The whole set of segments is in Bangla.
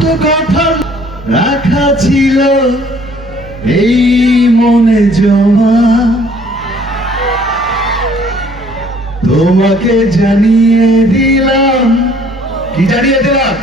যত কথা রাখা ছিল এই মনে জমা, তোমাকে জানিয়ে দিলাম। কি জানিয়ে দিলাম?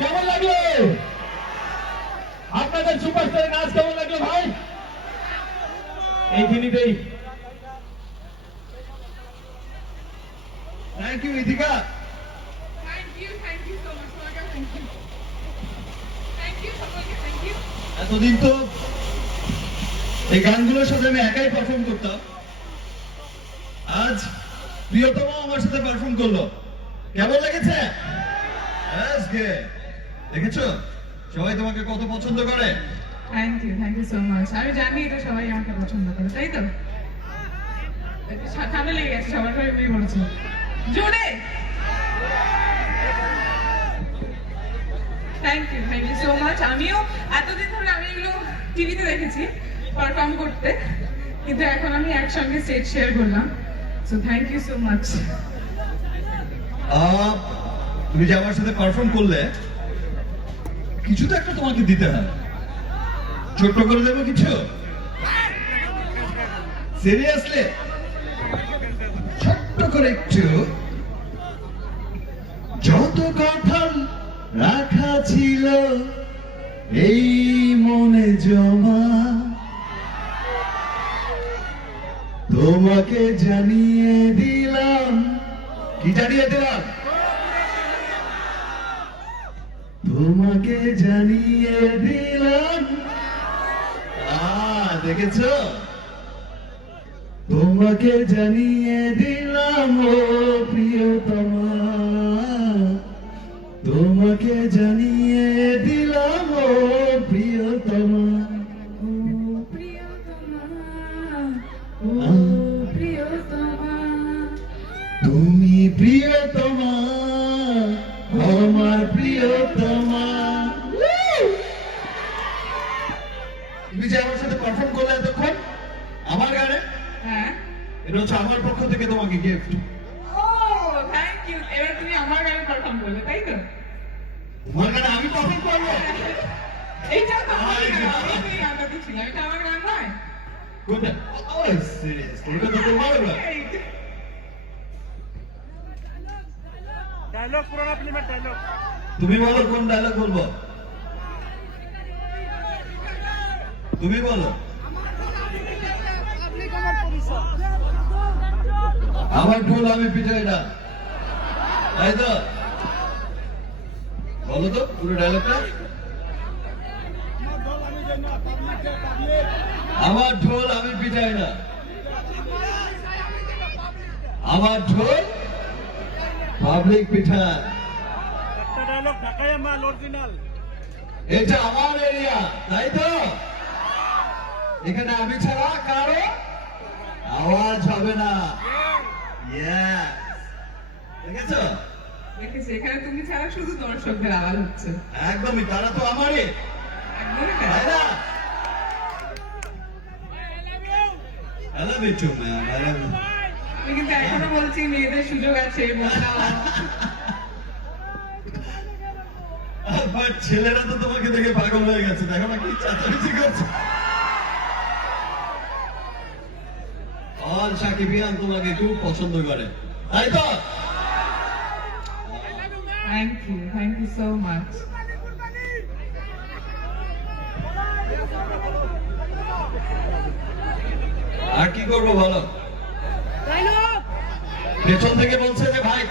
কেমন লাগলো আপনাদের সুপারস্টারের নাচ? কেমন লাগলো ভাই? এইখানেই থ্যাংক ইউ ইদিকা। Thank you so much, Sagar. Thank you, Sagar. Thank you. এতদিন তো এই গানগুলোর সাথে আমি একাই পারফর্ম করতাম, আজ প্রিয়তম আমার সাথে পারফর্ম করলো। কেমন লেগেছে? দেখেছো সবাই তোমাকে কত পছন্দ করে। Thank you so much. আমি জানি এটা সবাই আমাকে পছন্দ করে, তাই তো? ঠান্ডা লেগে গেছে সবার, সবাই বলেছে জোরে। Thank you so much. আমিও এতদিন ধরে আমি এগুলো টিভিতে দেখেছি পারফর্ম করতে, কিন্তু এখন আমি একসঙ্গে স্টেজ শেয়ার করলাম। So thank you so much. তুমি যে আমার সাথে পারফর্ম করলে, কিছু তো একটা তোমাকে দিতে হবে। ছোট্ট করে দেবো কিছু? সিরিয়াসলি ছোট্ট করে একটু। যত কথা রাখা ছিল এই মনে জমা, তোমাকে জানিয়ে দিলাম। কি জানিয়ে দিলাম? তোমাকে জানিয়ে দিলাম দেখেছো? তোমাকে জানিয়ে দিলাম ও প্রিয়তমা, তোমাকে জানিয়ে দিলাম ও প্রিয়তমা। প্রিয়তমা, ও প্রিয়তমা, তুমি প্রিয়তমা, আমার প্রিয়তমা। তুমি যে আমার সাথে পারফর্ম করলে এতক্ষণ আমার গানে, হ্যাঁ। এটা হচ্ছে আমার পক্ষ থেকে তোমাকে গিফট। O thank you. এবার তুমি আমার গানে পারফর্ম করবে, তাই তো? তোমার গানে আমি পারফর্ম করবো? এইটা তো আমার গান, আমি তো এই গানটা দিচ্ছিলাম, এটা আমার গান নয়? কোনটা? ও সিরিয়াস, তুমি তো তোমার গান। এই- डायलॉग पुराना फिल्म में डायलॉग তুমি বলো কোন ডায়লগ বলবো? তুমি বলো। আমার ভুল, আমি পিটাই না, তাই তো? বলো তো পুরো ডায়লগটা। আমার ঢোল আমি পিটাই না, আমার ঢোল পাবলিক পিঠায়। একটা ডায়লগ ঢাকায় মাল অরিজিনাল এটা আমার এরিয়া, তাই তো? এখানে আমি ছাড়া কারো আওয়াজ হবে না। Yes. দেখেছো? দেখেছি, এখানে তুমি ছাড়া শুধু দর্শকদের আওয়াজ হচ্ছে। একদমই, তারা তো আমারই, একদমই তাই তাই। না? I love you too, man. I love you. আমি কিন্তু এখনো বলছি মেয়েদের সুযোগ আছে, বোঝাও। বাট ছেলেরা তো তোমাকে দেখে পাগল হয়ে গেছে, দেখো না কি চাচামেচি করছে। অল সাকিবিয়ান তোমাকে খুব পছন্দ করে, তাই তো? Thank you so much. আর কি করবো বলো? পেছন থেকে বলছে যে ভাই